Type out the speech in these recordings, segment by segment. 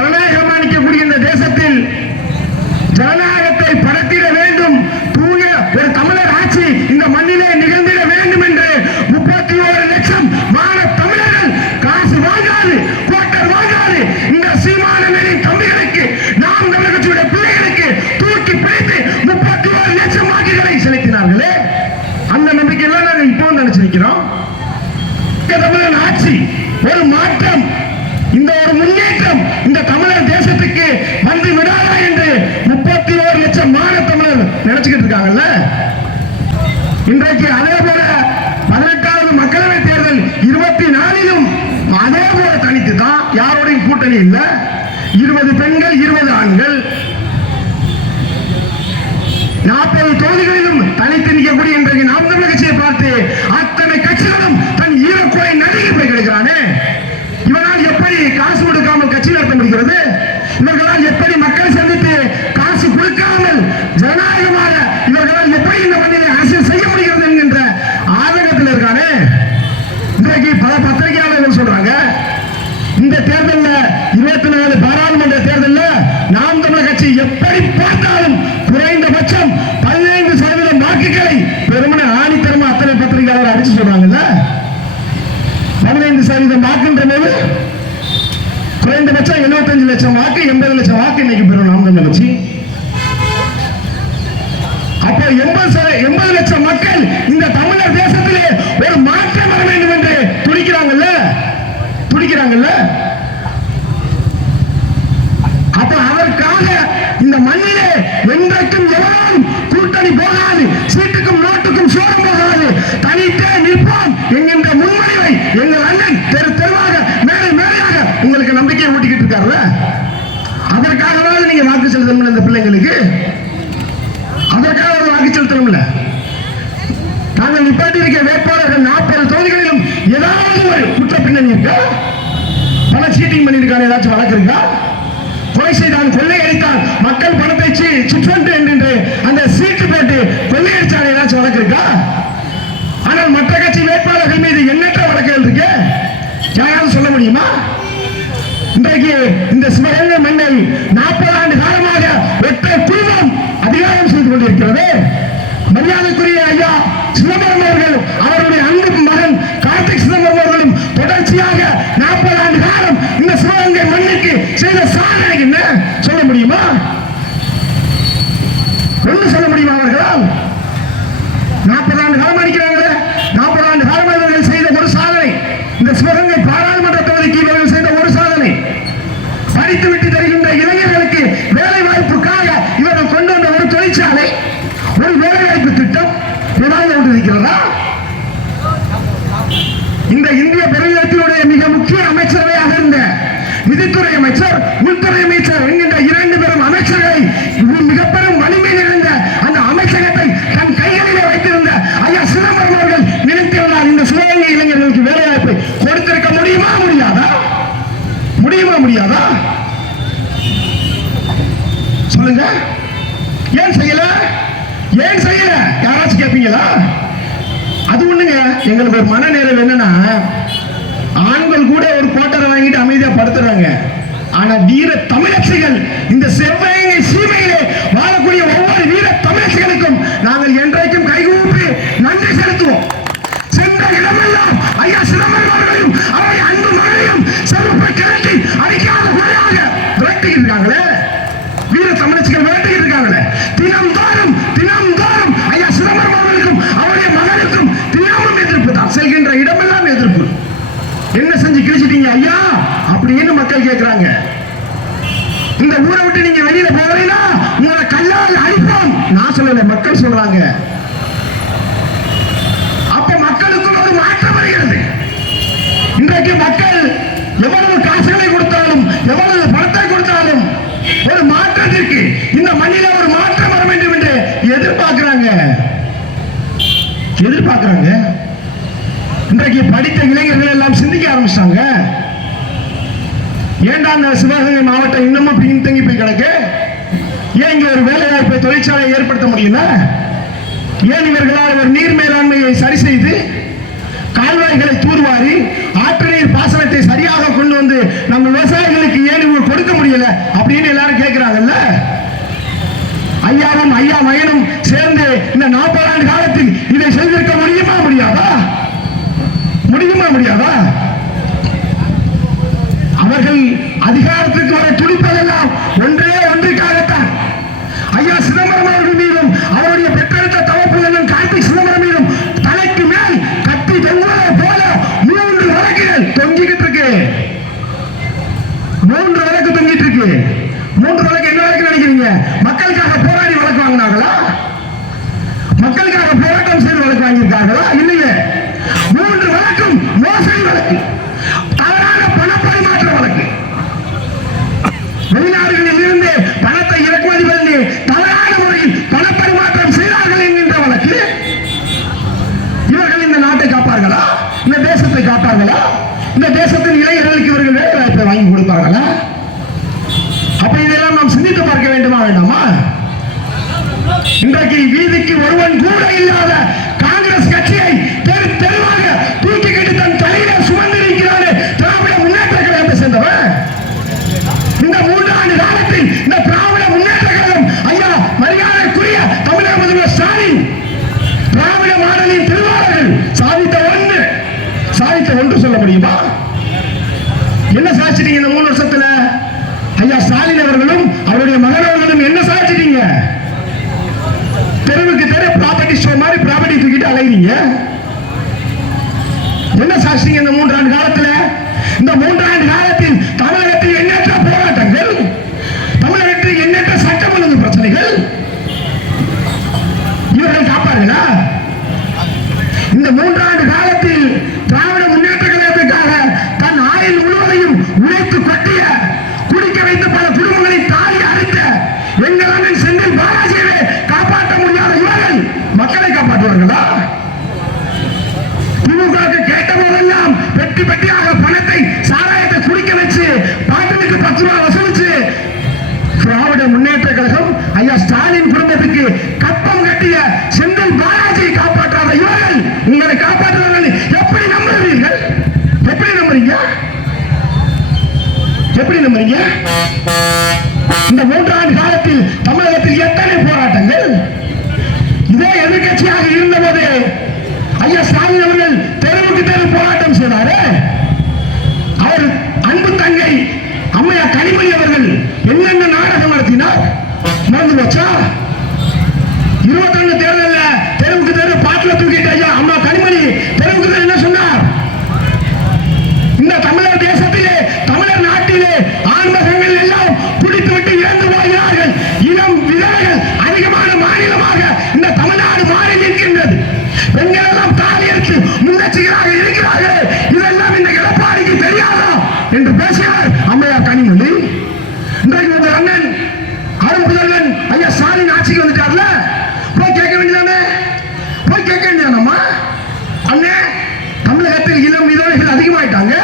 ஜனநாயகமாக நிற்கக்கூடிய இந்த தேசத்தில் ஜனநாயகத்தை படைத்திட வேண்டும், தூய ஒரு தமிழர் ஆட்சி இந்த மண்ணிலே நிகழ்ந்திட வேண்டும் என்று 31 லட்சம் மாண தமிழர்கள் காசு வாங்காது, கோட்டர் வாங்காது இந்த சீமானவரின் தம்பிகளுக்கு, நாம் தமிழர் கட்சியுடைய பிள்ளைகளுக்கு தூக்கி பிடித்து 31 லட்சம் வாக்குகளை செலுத்தினார்களே, அந்த நம்பிக்கையெல்லாம் நாங்கள் இப்போ நினைச்சிருக்கிறோம். தமிழர் ஆட்சி ஒரு மாற்றம், இந்த ஒரு முன்னேற்றம் இந்த தமிழர் தேசத்துக்கு வந்து விடாதா என்று 31 லட்சம் மாண தமிழர் நினைச்சுக்கிட்டு இருக்காங்கல்ல. இன்றைக்கு அதே போல 18வது மக்களவை தேர்தல் 24லும் அதே போல தனித்து தான், யாரோடையும் கூட்டணி இல்ல, 20 பெண்கள் 20 ஆண்கள் 40 தொகுதிகளிலும் தனித்து நிற்கக்கூடிய இன்றைக்கு நாம் தமிழர் கட்சியை பார்த்து அத்தனை கட்சிகளும் தன் ஈரக்குறை நடுங்கி போய் கிடைக்கிறானே. இவனால் எப்படி காசு கொடுக்காமல் கட்சி நடத்த முடிகிறது? இவர்களால் எப்படி மக்களை சந்தித்து காசு கொடுக்காமல் ஜனநாயகமாக இவர்களால் எப்படி இந்த மண்ணிலே அரசியல் செய்ய முடிகிறது என்கின்ற ஆதங்கத்தில் இருக்கானே. இன்றைக்கு பல பத்திரிகையாளர்கள் சொல்றாங்க, இந்த தேர்தலில் 24 பாராளுமன்ற தேர்தலில் நாம் தமிழர் கட்சி எப்படி பார்த்தாலும் குறைந்தபட்சம் 15% வாக்குகளை பெருமன ஆணித்தரமா அத்தனை பத்திரிகையாளர் அடிச்சு சொல்றாங்கல்ல. 15% வாக்குன்ற போது குறைந்தபட்சம் 75 லட்சம் வாக்கு, 80 லட்சம் வாக்கு இன்னைக்கு பெறும் நாம் தமிழர் கட்சி. அப்போ 80 லட்சம் மக்கள் இந்த தமிழர் தேசத்திலே ஒரு மாற்றம் வர வேண்டும் என்று துடிக்கிறாங்கல்ல. அப்ப அதற்காக இந்த மண்ணிலே என்றைக்கும் எவரும் கூட்டணி போகாது, சீட்டுக்கும் நோட்டுக்கும் சோரம் போகாது, தனித்தே நிற்போம் என்கின்ற முன்மொழிவை எங்கள் அண்ணன் தெரு தெருவாக மேலே மேலையாக உங்களுக்கு நம்பிக்கையை ஊட்டிக்கிட்டு இருக்காருல்ல. அதற்காக நீங்க வாக்கு செலுத்தணும் இந்த பிள்ளைங்களுக்கு, அதற்காக வாக்கு செலுத்தணும்ல. நாங்கள் நிப்பாட்டி இருக்க வேட்பாளர்கள் 40 தொகுதிகளிலும் ஏதாவது ஒரு குற்ற பின்னணி இருக்கா? பண சீட்டிங் பண்ணியிருக்கான ஏதாச்சும் வழக்கு இருக்கா? கொலை செய்தான், கொள்ளையடித்தான், மக்கள் பணத்தை சிட்ஃபண்ட் என்று அந்த சீட்டு போட்டு கொள்ளையடிச்சான ஏதாச்சும் வழக்கு இருக்கா? ஆனால் மற்ற கட்சி வேட்பாளர்கள் மீது எண்ணற்ற வழக்குகள் இருக்கு. யாராவது சொல்ல முடியுமா? இன்றைக்கு இந்த சிவகங்கை மண்ணை 40 ஆண்டு காலமாக ஒற்றை குழுமம் அதிகாரம் செய்து கொண்டிருக்கிறது. மரியாதைக்குரிய ஐயா சிதம்பரம் அவர்கள், அவருடைய அன்பு மகன் கார்த்திக் சிதம்பரம் அவர்களும் தொடர்ச்சியாக 40 ஆண்டு காலம் இந்த சிவகங்கை மண்ணுக்கு செய்த சாதனை என்ன சொல்ல முடியுமா? ஒன்று சொல்ல முடியுமா? அவர்களால் 40 ஆண்டு காலம் அடிக்கிறாங்களே, 40 ஆண்டு காலம் இவர்கள் செய்த ஒரு சாதனை, இந்த சிவகங்கை பாராளுமன்ற தொகுதிக்கு இவர்கள் செய்த ஒரு சாதனை, படித்து விட்டு தருகின்ற இளைஞர்களுக்கு வேலை வாய்ப்புக்காக இவர்கள் கொண்டு வந்த ஒரு தொழிற்சாலை, ஒரு வேலை வாய்ப்பு திட்டம் ஏதாவது ஒன்று இருக்கிறதா? இந்த இந்திய பெருநிலத்தினுடைய மிக முக்கிய அமைச்சரவையாக இருந்த நிதித்துறை அமைச்சர், உள்துறை அமைச்சர் என்கின்ற 2 பெரும் அமைச்சர்களை மிக பெரும் வலிமை நிறைந்த அந்த அமைச்சகத்தை தன் கைகளிலே வைத்திருந்த ஐயா சிதம்பரம் அவர்கள் நினைத்திருந்தால் இந்த சிவகங்கை இளைஞர்களுக்கு வேலை வாய்ப்பை கொடுத்திருக்க முடியுமா? முடியாதா? சொல்லுங்க. ஏன் செய்யல? யாராச்சும் கேட்பீங்களா? அது ஒண்ணுங்க, எங்களுக்கு ஒரு மன நிறைவு என்னன்னா, ஆண்கள் கூட ஒரு கோட்டரை வாங்கிட்டு அமைதியா படுத்துறாங்க. ஆனா வீர தமிழச்சிகள் இந்த செவ்வாய் சீமையிலே வாழக்கூடிய ஒவ்வொரு வீர தமிழச்சிகளுக்கும் நாங்கள் என்றைக்கும் கைகூப்பி நன்றி செலுத்துவோம். சென்ற இடமெல்லாம் ஐயா சிதம்பரம் அவர்களையும் அவருடைய அன்பு மகளையும் செருப்பை கிளட்டி அடிக்காத குறையாக விரட்டி இருக்காங்களே, வீர தமிழச்சிகள் விரட்டி இருக்காங்களே. தினம்தோறும் ஐயா சிதம்பரம் அவர்களுக்கும் அவருடைய மகனுக்கும் தினமும் எதிர்ப்பு தான், செல்கின்ற இடமெல்லாம் எதிர்ப்பு. என்ன செஞ்சு கிழிச்சிட்டீங்க ஐயா அப்படின்னு மக்கள் கேட்கிறாங்க. இந்த ஊரை விட்டு நீங்க வெளியில போறீங்கன்னா உங்களை கல்லால் அடிப்போம். நான் சொல்லல, மக்கள் சொல்றாங்க. அப்ப மக்களுக்கும் ஒரு மாற்றம் வருகிறது. இன்றைக்கு மக்கள் எவ்வளவு காசுகளை கொடுத்தாலும், எவ்வளவு பணத்தை கொடுத்தாலும் ஒரு மாற்றத்திற்கு இந்த மண்ணில ஒரு மாற்றம் வர வேண்டும் என்று எதிர்பார்க்கிறாங்க. இன்றைக்கு படித்த இளைஞர்கள் எல்லாம் சிந்திக்க ஆரம்பிச்சாங்க. ஏண்டா இந்த சிவகங்கை மாவட்டம் இன்னமும் பின்தங்கி போய் கிடக்கு? ஏன் இங்க ஒரு வேலை வாய்ப்பை தொழிற்சாலை ஏற்படுத்த முடியல? ஏன் இவர்களால் ஒரு நீர் மேலாண்மையை சரி செய்து கால்வாய்களை தூர்வாரி ஆற்று நீர் பாசனத்தை சரியாக கொண்டு வந்து நம்ம விவசாயிகளுக்கு ஏன் கொடுக்க கொடுக்க முடியல அப்படின்னு எல்லாரும் கேட்கிறாங்கல்ல. ஐயாவும் ஐயா மகனும் சேர்ந்து இந்த 40 ஆண்டு காலத்தில் இதை செய்திருக்க முடியுமா முடியாதா? முடியுமா முடியாதா? அவர்கள் அதிகாரத்திற்கு வர துடிப்பதெல்லாம் ஒன்றே ஒன்றுக்காகத்தான். ஐயா சிதம்பரம் அவர்கள் மீதும் அவருடைய பெற்றெடுத்த தவப்புதன் கார்த்திக் சிதம்பரம் மீதும் தலைக்கு மேல் கத்தி தொங்குவதை போல 3 வழக்குகள் தொங்கிக்கிட்டு இருக்கு. 3 வழக்கு தொங்கிட்டு இருக்கு. 3 வழக்கு என்ன வழக்கு நினைக்கிறீங்க? மக்களுக்காக போராடி வழக்கு வாங்கினாங்களா? மக்களுக்காக போராட்டம் செய்து வழக்கு வாங்கியிருக்காங்களா? இல்லையே. 3 வழக்கும் மோசடி வழக்கு, தவறான பணப்பரிமாற்ற வழக்கு. வெளிநாடுகளில் இருந்து பணத்தை இறக்குமதி பண்ணி தவறான முறையில் பணப்பரிமாற்றம் செய்தார்கள் என்கின்ற வழக்கு. இவர்கள் இந்த நாட்டை காப்பார்களா? இந்த தேசத்தை காப்பார்களா? இந்த தேசத்தின் இளைஞர்களுக்கு இவர்கள் வேலை வாய்ப்பை வாங்கி கொடுப்பார்களா? அப்ப இதெல்லாம் நாம் சிந்தித்து பார்க்க வேண்டுமா வேண்டாமா? இன்றைக்கு வீதிக்கு ஒருவன் கூட இல்லாத காங்கிரஸ் கட்சியை தெரு தெருவாக தூக்கிக்கிட்டு தன் தலையில சுமந்திருக்கிறாரு திராவிட முன்னேற்ற கழகத்தை சேர்ந்தவன். இந்த 3 ஆண்டு காலத்தில் இந்த திராவிட முன்னேற்ற கழகம் ஐயா மரியாதைக்குரிய தமிழக முதல்வர் ஸ்டாலின் திராவிட மாடலின் திருவாளர்கள் சாதித்த ஒன்று சொல்ல முடியுமா? என்ன சாதிச்சிட்டீங்க இந்த 3 வருஷத்துல? ஐயா ஸ்டாலின் அவர்களும் அவருடைய மகன் அவர்களும் என்ன சாதிச்சிட்டீங்க? தெருவுக்கு தெரு ப்ராப்பர்ட்டி ஷோ மாதிரி ப்ராப்பர்ட்டி தூக்கிட்டு அலைறீங்க. என்ன சாதிச்சிட்டீங்க இந்த 3 ஆண்டு காலத்துல? இந்த 3 ஆண்டு காலத்தில் தமிழகத்தில் எண்ணற்ற போராட்டங்கள், தமிழகத்தில் எண்ணற்ற சட்டம் ஒழுங்கு பிரச்சனைகள். இவர்கள் காப்பார்களா? இந்த 3 ஆண்டு காலத்தில் திராவிட முன்னேற்ற கழகத்துக்காக தன் ஆயுள் முழுவதையும் உழைத்து கட்டிய, குடிக்க வைத்த பல குடும்பங்களின் தாலி அறுத்த எங்கள் அண்ணன் செந்தில் பாலாஜியை காப்பாற்ற முடியாத இவர்கள் மக்களை காப்பாற்றுவார்களா? திமுக கேட்ட போதெல்லாம் பெட்டி பெட்டியாக பணத்தை சாராயத்தை குடிக்க வச்சு பாட்டிலுக்கு 10 ரூபாய் வசூலிச்சு திராவிட முன்னேற்ற கழகம் ஐயா ஸ்டாலின் குடும்பத்துக்கு கப்பம் கட்டிய செந்தில் பாலாஜியை காப்பாற்றாத இவர்கள் உங்களை காப்பாற்றுவார்கள் எப்படி நம்புகிறீர்கள்? எப்படி நம்புறீங்க? எப்படி நம்புறீங்க? இந்த 3 ஆண்டு காலத்தில் தமிழகத்தில் எத்தனை போராட்டங்கள்? இதே எதிர்கட்சியாக இருந்தபோது ஐயா ஸ்டாலின் அவர்கள் தெருவுக்கு தெரு போராட்டம் செய்தாரு. அவர் அன்பு தங்கை அம்மையா கனிமொழி அவர்கள் என்னென்ன நாடகம் நடத்தினார் மறந்து போச்சா? 22 தேர்தலில் தெருவுக்கு தெரு பாட்டில தூக்கிட்டு ஐயா அம்மா கனிமொழி தெருவுக்கு தெரு என்ன சொன்னார்? இந்த தமிழர் தேசத்திலே, தமிழர் நாட்டிலே ஆண்மகங்கள் எல்லாம் குடித்துவிட்டு இறந்து போகிறார்கள். இளம் விதவைகள் அதிகமான மாநிலமாக இந்த தமிழ்நாடு மாறி நிற்கின்றது. பெண்கள் எல்லாம் தாலி எடுத்து முன்னேற்றிகளாக இருக்கிறார்கள். இதெல்லாம் இந்த எடப்பாடிக்கு தெரியாதா என்று பேசினார் அம்மையார் கனிமொழி. இன்றைக்கு உங்கள் அண்ணன் அரும்புதல்வன் ஐயா ஸ்டாலின் ஆட்சிக்கு வந்துட்டார்ல, போய் கேட்க வேண்டியதானே? போய் கேட்க வேண்டியதானம்மா? அண்ணே, தமிழகத்தில் இளம் விதவைகள் அதிகமாயிட்டாங்க.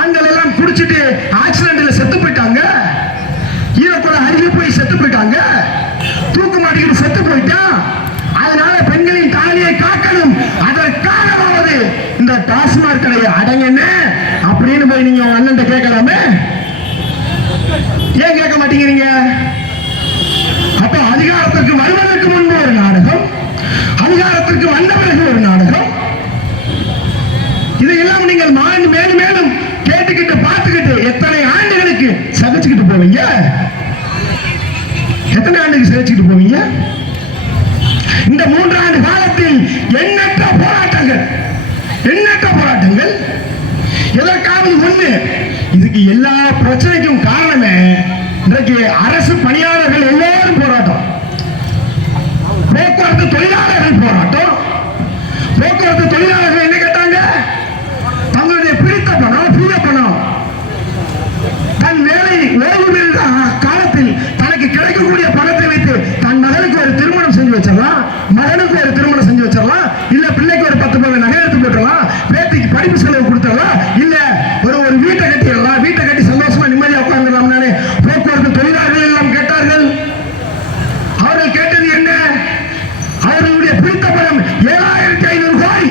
ஆண்கள் எல்லாம் குடிச்சிட்டு ஆக்சிடென்ட்ல செத்து போயிட்டாங்க. ஈரக்குறை அருகே போய் செத்து போயிட்டாங்க. தூக்கு மாட்டிக்கிட்டு செத்து போயிட்டான். அதனால பெண்களின் தாலியை காக்கணும். அதற்காகவாவது இந்த டாஸ்மாக் கடையை அடங்கன்னு அப்படின்னு போய் நீங்க அண்ணன் கேட்கலாமே. ஏன் கேட்க மாட்டேங்கிறீங்க? அப்ப அதிகாரத்திற்கு வருவதற்கு முன்பு ஒரு நாடகம், அதிகாரத்திற்கு வந்த பிறகு ஒரு நாடகம். இதையெல்லாம் நீங்கள் மேலும் மேலும் கேட்டுக்கிட்டு பார்த்துக்கிட்டு எத்தனை ஆண்டுகளுக்கு சகிச்சுக்கிட்டு போவீங்க? எத்தனை ஆண்டுக்கு சகிச்சுக்கிட்டு போவீங்க? இந்த 3 ஆண்டு காலத்தில் எண்ணற்ற போராட்டங்கள், எண்ணற்ற போராட்டங்கள். எதற்காவது ஒண்ணு. இதுக்கு எல்லா பிரச்சனைக்கும் காரணமே இன்றைக்கு அரசு பணியாளர்கள் எல்லாரும் போராட்டம், போக்குவரத்து தொழிலாளர்கள் போராட்டம். போக்குவரத்து தொழிலாளர்கள் என்ன கேட்டாங்க? தங்களுடைய பிடித்த பணம், புதிய பணம், தன் வேலை ஓய்வு பெறும் காலத்தில் தனக்கு கிடைக்கக்கூடிய பணத்தை வைத்து தன் மகனுக்கு ஒரு திருமணம் செஞ்சு வச்சிடலாம், மகனுக்கு ஒரு திருமணம் செஞ்சு வச்சிடலாம், இல்ல பிள்ளைக்கு ஒரு 10 பவுன் நகை எடுத்து போட்டுடலாம், பேத்திக்கு படிப்பு செலவு கொடுத்துடலாம், இல்ல ஒரு வீட்டை கட்டிடலாம், வீட்டை கட்டி சந்தோஷமா நிம்மதியா உட்கார்ந்துடலாம். போக்குவரத்து தொழிலாளர்கள் எல்லாம் கேட்டார்கள். அவர்கள் கேட்டது என்ன? அவர்களுடைய பிடித்த பணம் 7500 கோடி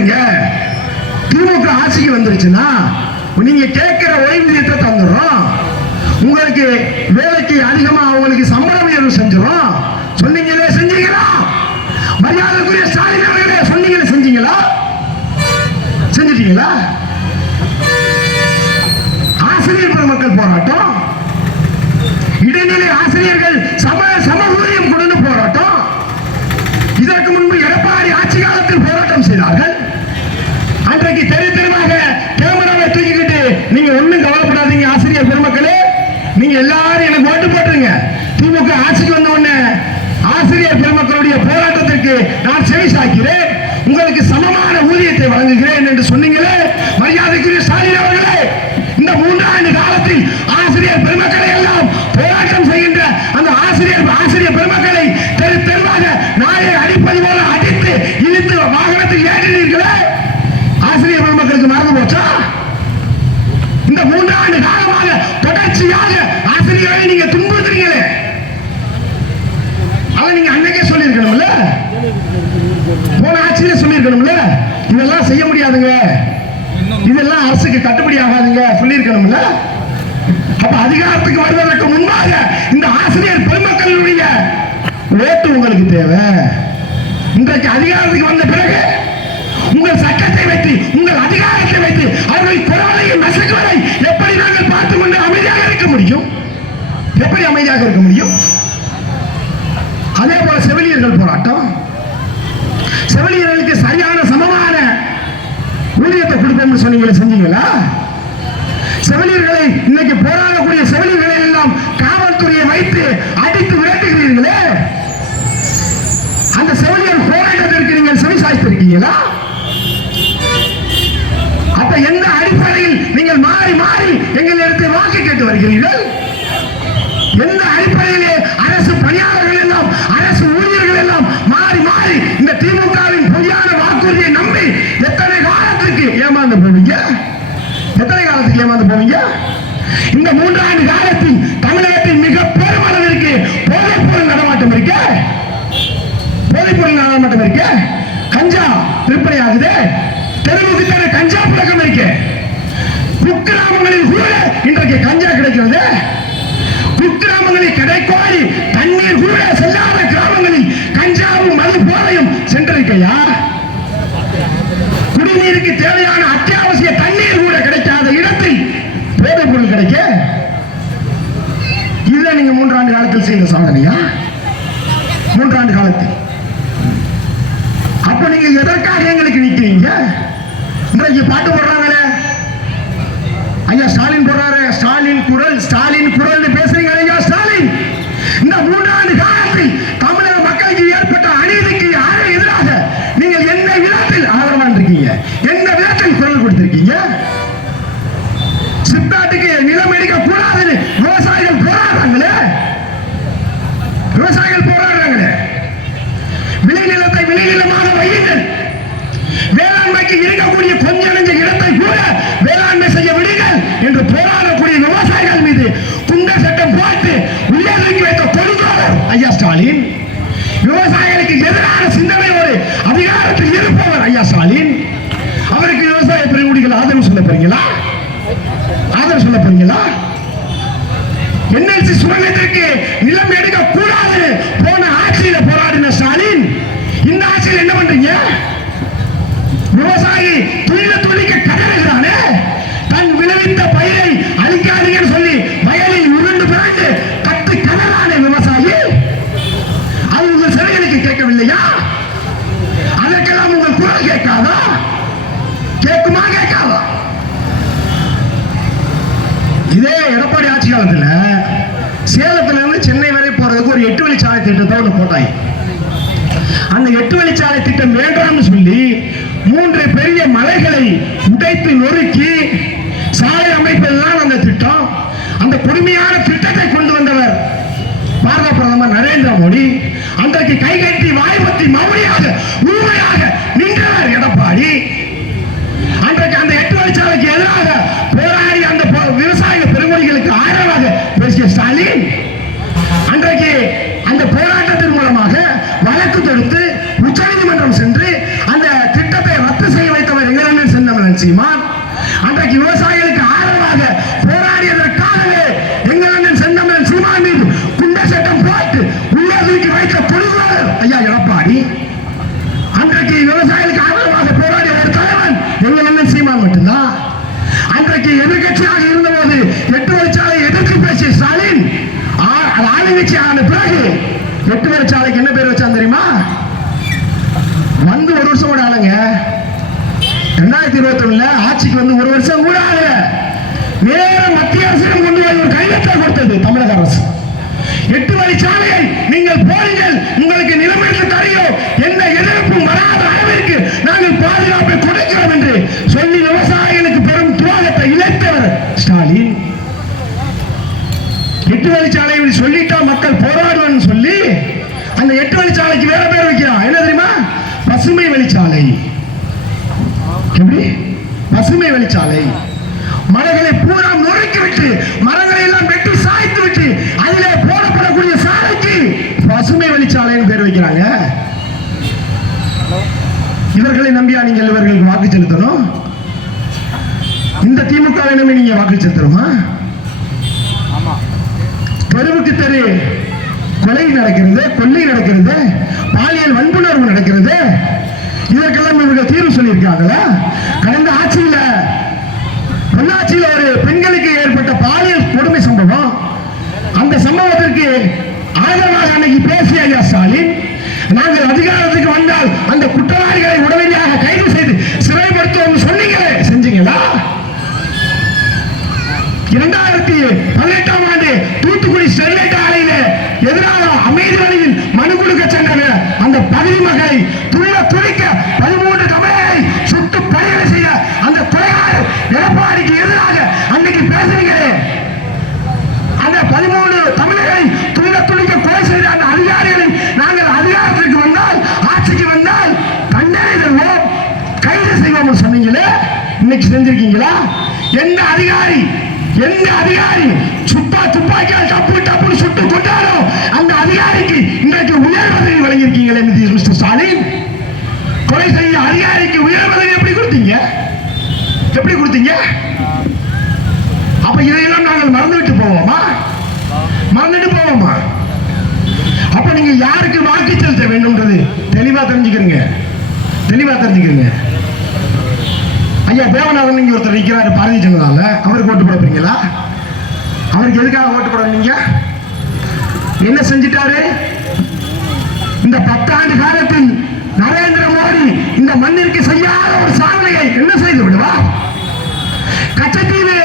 பண்ணுங்க. திமுக ஆட்சிக்கு வந்துருச்சுன்னா நீங்க கேட்கிற ஓய்வூதியத்தை தந்துடும், உங்களுக்கு வேலைக்கு அதிகமா உங்களுக்கு சம்பள உயர்வு செஞ்சிடும். சொன்னீங்களே, செஞ்சீங்களா? மரியாதைக்குரிய ஸ்டாலின் அவர்களே, சொன்னீங்களே, செஞ்சீங்களா? செஞ்சிட்டீங்களா? ஆசிரியர் பெருமக்கள் போராட்டம், இடைநிலை ஆசிரியர்கள் சம ஊதியம் கொடுத்து போராட்டம். இதற்கு முன்பு எடப்பாடி ஆட்சி காலத்தில் போராட்டம் செய்தார்கள். அன்றைக்கு தெருவாக கேமராவை தூக்கிக்கிட்டு நீங்க ஒண்ணும் கவலைப்படாதீங்க ஆசிரியர் பெருமக்களே, நீங்க எல்லாரும் எனக்கு ஓட்டு போட்டுருங்க, திமுக ஆட்சிக்கு வந்த உடனே ஆசிரியர் பெருமக்களுடைய போராட்டத்திற்கு நான் செவி சாய்க்கிறேன், உங்களுக்கு சமமான ஊதியத்தை வழங்குகிறேன் என்று சொன்னீங்களே. மரியாதைக்குரிய ஸ்டாலின் அவர்களே, இந்த 3 ஆண்டு காலத்தில் ஆசிரியர் பெருமக்களை எல்லாம் போராட்டம் செய்கின்ற அந்த ஆசிரியர் பெருமக்களை தெருவாக நாயை அடிப்பது போல அடித்து இழுத்து வாகனத்தில் ஏற்றினீர்களே. ஆசிரியர் பெருமக்களுக்கு மறந்து போச்சா? இந்த 3 ஆண்டு காலமாக தொடர்ச்சியாக ஆசிரியர்களை நீங்க துன்புறுத்துறீங்களே, அதை நீங்க அன்னைக்கே சொல்லியிருக்கணும்ல, போன ஆட்சியில சொல்லியிருக்கணும்ல. இதெல்லாம் செய்ய முடியாதுங்க, இதெல்லாம் அரசுக்கு கட்டுப்படி ஆகாதுங்க சொல்லியிருக்கணும்ல. அப்ப அதிகாரத்துக்கு வருவதற்கு முன்பாக இந்த ஆசிரியர் பெருமக்களுடைய ஓட்டு உங்களுக்கு தேவை. இன்றைக்கு அதிகாரத்துக்கு வந்த பிறகு உங்கள் சட்டத்தை வைத்து, உங்கள் அதிகாரத்தை வைத்து அவர்கள் குரலையும் நசுக்குவதை எப்படி நாங்கள் பார்த்துக் கொண்டு அமைதியாக இருக்க முடியும்? எப்படி அமைதியாக இருக்க முடியும்? அதே போல செவிலியர்கள் போராட்டம், செவிலியர்களுக்கு சரியான சமமான ஊதியத்தை கொடுப்போம்னு சொன்னீங்களே, செஞ்சீங்களா? செவிலியர்களை இன்னைக்கு போராடக்கூடிய செவிலியர்களை எல்லாம் காவல்துறையை வைத்து அடித்து விரட்டுகிறீர்களே, அந்த செவிலியர் போராட்டத்திற்கு நீங்கள் செவி சாய்த்திருக்கீங்களா? அப்ப எந்த அடிப்படையில் நீங்கள் மாறி மாறி எங்களிடத்தில் வாக்கு கேட்டு வருகிறீர்கள்? எந்த அடிப்படையிலே அரசு பணியாளர்கள் எல்லாம், அரசு ஊழியர்கள் எல்லாம் மாறி மாறி இந்த திமுகவின் பொய்யான வாக்குறுதியை நம்பி எத்தனை காலத்துக்கு ஏமாந்து போவீங்க? எத்தனை காலத்துக்கு ஏமாந்து போவீங்க? இந்த 3 ஆண்டு காலத்தில் தமிழகத்தில் மிக பெருமளவிற்கு போதைப்பொருள் நடமாட்டம் இருக்க, போதைப்பொருள் நடமாட்டம் இருக்க, கஞ்சா விற்பனை ஆகுது, தெருவுக்கு தெரு கஞ்சா புழக்கம் இருக்கு. குக்கிராமங்களில் கூட இன்றைக்கு கஞ்சா கிடைக்கிறது. குக்கிராமங்களில் கிடைக்கோடி தண்ணீர் கூட செல்லாத கிராமங்களில் கஞ்சாவும் மது போதையும் சென்றிருக்கையா? குடிநீருக்கு தேவையான அத்தியாவசிய தண்ணீர் கூட கிடைக்காத இடத்தில் போதைப் பொருள் கிடைக்க, இதை நீங்க 3 ஆண்டு காலத்தில் செய்த சாதனையா? 3 ஆண்டு காலத்தில். அப்ப நீங்க எதற்காக எங்களுக்கு நிற்கிறீங்க? இன்றைக்கு பாட்டு போடுறாங்களே, ஐயா ஸ்டாலின் போடுறாரு, ஸ்டாலின் குரல், ஸ்டாலின் குரல் பேசுறீங்க. ஐயா ஸ்டாலின், இந்த 3 ஆண்டு காலத்தில் தமிழக மக்களுக்கு ஏற்பட்ட அநீதிக்கு யாரை எதிராக நீங்கள் எந்த விதத்தில் ஆதரவாக இருக்கீங்க? எந்த விதத்தில் குரல் கொடுத்திருக்கீங்க? சித்தாட்டுக்கு நிலம் எடுக்க கூடாதுன்னு விவசாயிகள் போராடுறாங்களே, விவசாயிகள் போராடுறாங்களே. விளைநிலத்தை விளைநிலமாக வையுங்கள், வேளாண்மைக்கு இருக்கக்கூடிய கொஞ்ச நெஞ்ச இடத்தை கூட வேளாண்மை செய்ய விடுங்கள் என்று போராடக்கூடிய விவசாயிகள் மீது குண்டர் சட்டம் போட்டு உயர்த்தி வைத்த கொடுங்கோலர் ஐயா ஸ்டாலின். விவசாயிகளுக்கு எதிரான சிந்தனையோடு அதிகாரத்தில் இருப்பவர் ஐயா ஸ்டாலின். அவருக்கு விவசாய பிரதிநிதிகள் ஆதரவு சொல்ல போறீங்களா? ஆதரவு சொல்ல போறீங்களா? என்எல்சி சுரங்கத்திற்கு நிலம் எடுக்க கூடாது போன ஆட்சியில போராடின ஸ்டாலின், இந்த ஆட்சியில் என்ன பண்றீங்க? விவசாயி துளிக்க கதறுகிறானே, தன் விளைவித்த பயிரை அழிக்காதீங்கன்னு சொல்லி வயலில் உருண்டு பிறந்து கத்து கதறானே விவசாயி, அது உங்கள் சிறைகளுக்கு கேட்கவில்லையா? அதற்கெல்லாம் உங்கள் குரல் கேட்காதா? கேட்குமா? கேட்காதா? இதே எடப்பாடி ஆட்சி காலத்துல சேலத்துல இருந்து சென்னை வரை போறதுக்கு ஒரு 8 வழிச்சாலை திட்டத்தை ஒன்று போட்டாங்க. அந்த 8 வழிச்சாலை திட்டம் வேண்டாம்னு சொல்லி 3 பெரிய மலைகளை உடைத்து நொறுக்கி சாலை அமைப்பதுதான் அந்த திட்டம். அந்த கொடுமையான திட்டத்தை கொண்டு வந்தவர் பாரத பிரதமர் நரேந்திர மோடி. அன்றைக்கு கைகட்டி வாய்ப்பத்தி மௌனியாக ஊமையாக நின்றவர் எடப்பாடி. அன்றைக்கு அந்த 8 வழிச்சாலைக்கு எதிராக போராடி அந்த விவசாய பெருமொழிகளுக்கு ஆதரவாக பேசிய ஸ்டாலின் அன்றைக்கு அந்த போராட்டத்தின் மூலமாக வழக்கு தொடுத்து உச்சநீதிமன்றம் சென்று அந்த திட்டத்தை ரத்து செய்ய அண்ணன் சீமான். அன்றைக்கு விவசாயிகளுக்கு ஆதரவாக போராடியதற்காகவே எங்கள் அண்ணன் செந்தமிழன் சீமான் மீது குண்டர் சட்டம் போட்டு உள்ளே தூக்கி வைத்த பொதுவாளர் ஐயா எடப்பாடி. அன்றைக்கு விவசாயிகளுக்கு ஆதரவாக போராடிய ஒரு தலைவன் எங்கள் அண்ணன் சீமான் மட்டும்தான். அன்றைக்கு எதிர்கட்சியாக இருந்தபோது 8 வழிச்சாலை எதிர்த்து பேசிய ஸ்டாலின் ஆளுங்கட்சி ஆன பிறகு 8 வழிச்சாலைக்கு என்ன பேர் வச்சான் தெரியுமா? வந்து 1 வருஷம் கூட ஆளுங்க. 2021 ஆட்சிக்கு வந்து 1 வருஷம் கூட ஆகல. நேர மத்திய அரசிடம் கொண்டு போய் ஒரு கையெழுத்தை கொடுத்தது தமிழக அரசு. 8 வழிச்சாலையை நீங்கள் போடுங்கள், உங்களுக்கு நிலமற்ற தரையோ எந்த எதிர்ப்பும் வராத அளவிற்கு நாங்கள் பாதுகாப்பை கொடுக்கிறோம் என்று சொல்லி விவசாயிகளுக்கு பெரும் துரோகத்தை இழைத்தவர் ஸ்டாலின். 8 வழிச்சாலை சொல்லிட்டா மக்கள் போராடுவான்னு சொல்லி அந்த 8 வழிச்சாலைக்கு வேற பேர் வைக்கிறான். என்ன தெரியுமா? பசுமை வழிச்சாலை. எப்படி? பசுமை வழிச்சாலை. மரங்களை பூரா நொறுக்கிவிட்டு மரங்களை எல்லாம் வெட்டி சாய்த்து விட்டு அதிலே போடப்படக்கூடிய சாலைக்கு பசுமை வழிச்சாலைன்னு பேர் வைக்கிறாங்க. இவர்களை நம்பியா நீங்கள் இவர்களுக்கு வாக்கு செலுத்தணும்? இந்த திமுக நம்பி நீங்க வாக்கு செலுத்தணுமா? தெருவுக்கு தெரு கொலை நடக்கிறது, கொள்ளை நடக்கிறது, பாலியல் வன்புணர்வு நடக்கிறது. இதற்கெல்லாம் இவர்கள் தீர்வு சொல்லியிருக்காங்களா? கடந்த ஆட்சியில பொள்ளாச்சியில் ஒரு பெண்களுக்கு ஏற்பட்ட பாலியல் கொடுமை சம்பவம், அந்த சம்பவத்திற்கு ஆதரவாக அன்னைக்கு பேசிய ஐயா ஸ்டாலின், நாங்கள் அதிகாரத்துக்கு வந்தால் அந்த குற்றவாளிகளை உடனடியாக கைது செய்து சிறைப்படுத்துவோம் சொன்னீங்களே, செஞ்சீங்களா? 2018ஆம் ஆண்டு தூத்துக்குடி ஸ்டெர்லைட் ஆலையில எதிராக அமைதி வழியில் மனு கொடுக்க சென்ற அந்த பகுதி மக்களை துணிக்க 13 தமிழரை சுட்டு படுகொலை செய்ய அந்த கொலையாளர் எடப்பாடிக்கு எதிராக அன்னைக்கு பேசுறீங்களே, அந்த 13 தமிழர்களை துணிக்க கொலை செய்த அந்த அதிகாரிகளை நாங்கள் அதிகாரத்திற்கு வந்தால், ஆட்சிக்கு வந்தால் தண்டனை தருவோம், கைது செய்வோம் சொன்னீங்களே, இன்னைக்கு செஞ்சிருக்கீங்களா? எந்த அதிகாரி துப்பாக்கியால் டப்புன்னு சுட்டு கொண்டாரோ அந்த அதிகாரிக்கு இன்றைக்கு உயர் பதவி வழங்கியிருக்கீங்களே மிஸ்டர் ஸ்டாலின். கொலை செய்ய அதிகாரிக்கு உயர் பதவி எப்படி கொடுத்தீங்க? அப்ப இதையெல்லாம் நாங்கள் மறந்துட்டு போவோமா? அப்ப நீங்க யாருக்கு வாக்கு செலுத்த வேண்டும்ன்றது தெளிவா தெரிஞ்சுக்கிறீங்க. ஐயா தேவநாதன் நீங்க ஒருத்தர் நிற்கிறாரு பாரதிய ஜனதால, அவருக்கு ஓட்டு போடுறீங்களா? அவருக்கு எதுக்காக ஓட்டு போடுறீங்க? என்ன செஞ்சிட்டாரு? இந்த 10 ஆண்டு காலத்தில் நரேந்திர மோடி இந்த மண்ணிற்கு செய்யாத ஒரு சாதனையை என்ன செய்து விடுவா? கச்சத்தீவு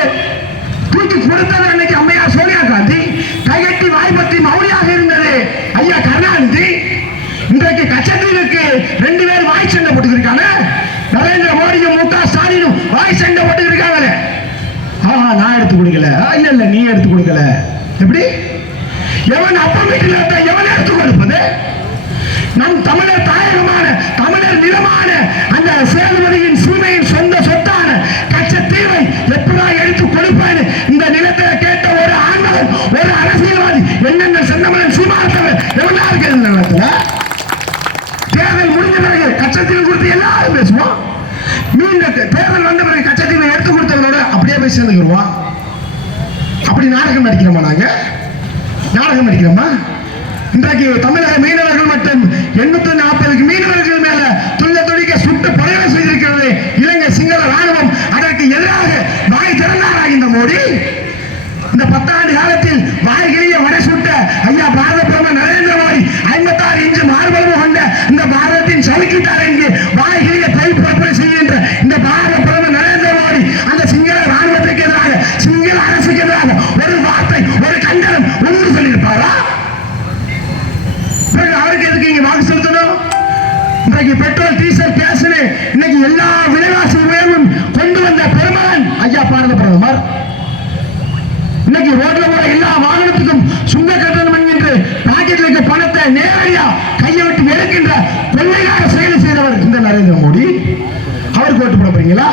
தூக்கி கொடுத்தது அன்னைக்கு அம்மையார் சோனியா காந்தி, கைகட்டி வாய்ப்பற்றி மௌனியாக இருந்தது ஐயா கருணாநிதி. இன்றைக்கு கச்சத்தீவுக்கு 2 பேர் வாய் சண்டை போட்டுருக்காங்க. நரேந்திர மோடியும் மு க ஸ்டாலினும் வாய் சண்டை போட்டுருக்காங்க. நான் எடுத்து கொடுக்கல, இல்ல நீ எடுத்து கொடுக்கல. எப்படி? எவன் அப்பம் வீட்டில் எவன் எடுத்து கொடுப்பது? நம் தமிழர் தாயகமான தமிழர் நிலமான அந்த சேதுபதியின் சீமையின் சொந்த சொத்தான கச்சத்தீவை எப்படா எடுத்து கொடுப்பேன் இந்த நிலத்தை கேட்ட ஒரு ஆண்மகன், ஒரு அரசியல்வாதி என்னென்ன செந்தமிழன் சீமானத்தவர் எவ்வளவு இருக்கு இந்த நிலத்துல? தேர்தல் முடிஞ்ச பிறகு கச்சத்தீவு குறித்து எல்லாரும் பேசுவோம். மீண்டும் தேர்தல் வந்த பிறகு கச்சத்தீவை எடுத்து கொடுத்தவங்களோட அப்படியே போய் சேர்ந்துக்கிறோம். அப்படி நாடகம் நடிக்கிறோமா? இன்றைக்கு தமிழக மீனவர்கள் மற்றும் 840 மீனவர்கள் மேல துடிக்க சுட்டு படுகொலை செய்திருக்கிறது இலங்கை சிங்கள ராணுவம். அதற்கு எதிராக வாய் திறந்தாரா இந்த மோடி? இந்த 10 ஆண்டு காலத்தில் வாய்கிழிய வடை சுட்ட ஐயா பாரத பிரதமர் நரேந்திர மோடி 56 இன்ச்சு மார்பளவு கொண்ட இந்த பாரதத்தின் சலுக்கிட்டார் என்று வாய்கிழிய பரப்புரை செய்கின்ற இந்த பாரத பிரதமர் நரேந்திர மோடி அந்த சிங்கள ராணுவத்திற்கு எதிராக, சிங்கள அரசுக்கு எதிராக ஒரு வார்த்தை, ஒரு கண்டனம் ஒன்று சொல்லியிருப்பாரா? அவருக்கு எதுக்கு இங்க வாக்கு செலுத்தணும்? இன்றைக்கு பெட்ரோல் டீசல் கேஸ்னு இன்னைக்கு எல்லா விலைவாசி உயர்வும் கொண்டு வந்த பெருமகன் ஐயா பாரத பிரதமர். இன்னைக்கு ரோட்ல போற எல்லா வாகனத்துக்கும் சுங்க கட்டணம் என்கின்ற பாக்கெட்ல இருக்க பணத்தை நேரடியா கையை விட்டு எடுக்கின்ற கொள்ளையாக செயல் செய்தவர் இந்த நரேந்திர மோடி. அவருக்கு ஓட்டு போட போறீங்களா?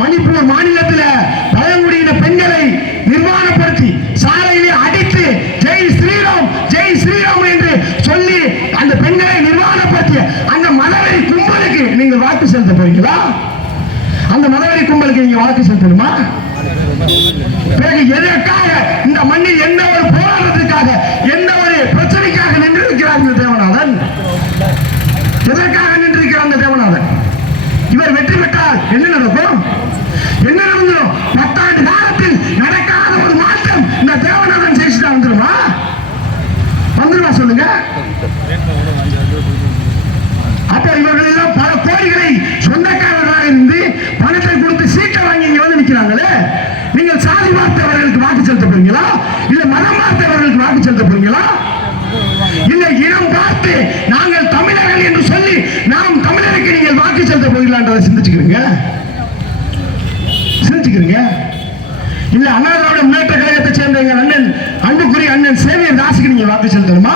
மணிப்பூர் மாநிலத்தில் பழங்குடியின பெண்களை நிர்வாணப்படுத்தி சாலையிலே அடித்து ஜெய் ஸ்ரீராம் என்று சொல்லி அந்த பெண்களை நிர்வாணப்படுத்திய அந்த மதவெறி போறீங்களா? அந்த மதவெறி கும்பலுக்கு நீங்க வாக்கு செலுத்தணுமா? பிறகு எதற்காக இந்த மண்ணில் எந்த ஒரு போராட்டத்திற்காக எந்த ஒரு பிரச்சனைக்காக நின்றிருக்கிறார் இந்த தேவநாதன்? எதற்காக நின்றிருக்கிறார் அந்த தேவநாதன்? இவர் வெற்றி பெற்றால் என்ன நடக்கும்? என்ன நடந்துடும்? 10 ஆண்டு காலத்தில் நடக்காத ஒரு மாற்றம் இந்த தேவநாதன் செய்துட்டா வந்துருமா? வந்துருமா சொல்லுங்க? அப்ப இவர்கள் எல்லாம் பல கோடிகளை சொந்தக்காரர்களாக இருந்து பணத்தை கொடுத்து சீட்டை வாங்கி இங்க வந்து நிக்கிறாங்களே, நீங்கள் சாதி பார்த்தவர்களுக்கு வாக்கு செலுத்த போறீங்களா? இல்ல மதம் பார்த்தவர்களுக்கு வாக்கு செலுத்த போறீங்களா? இல்ல இனம் பார்த்து நாங்கள் தமிழர்கள் என்று சொல்லி நாம் தமிழருக்கு நீங்கள் வாக்கு செலுத்த போகிறீங்களா சிந்திச்சுக்கிறீங்க? இல்ல அண்ணா திராவிட முன்னேற்ற கழகத்தை சேர்ந்த எங்கள் அண்ணன் அன்புக்குரிய அண்ணன் சேவியர் தாஸுக்கு நீங்க வாக்கு செலுத்தணுமா?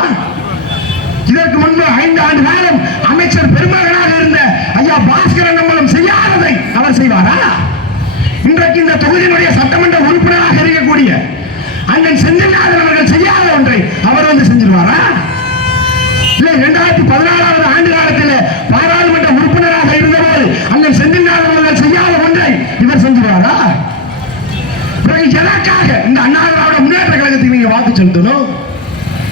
இதற்கு முன்பு 5 ஆண்டு காலம் அமைச்சர் பெருமகனாக இருந்த ஐயா பாஸ்கரன் நம்மளும் செய்யாததை அவர் செய்வாரா? இன்றைக்கு இந்த தொகுதியினுடைய சட்டமன்ற உறுப்பினராக இருக்கக்கூடிய அண்ணன் செந்தில்நாதன் அவர்கள் செய்யாத ஒன்றை அவர் வந்து செஞ்சிருவாரா? இல்ல 2014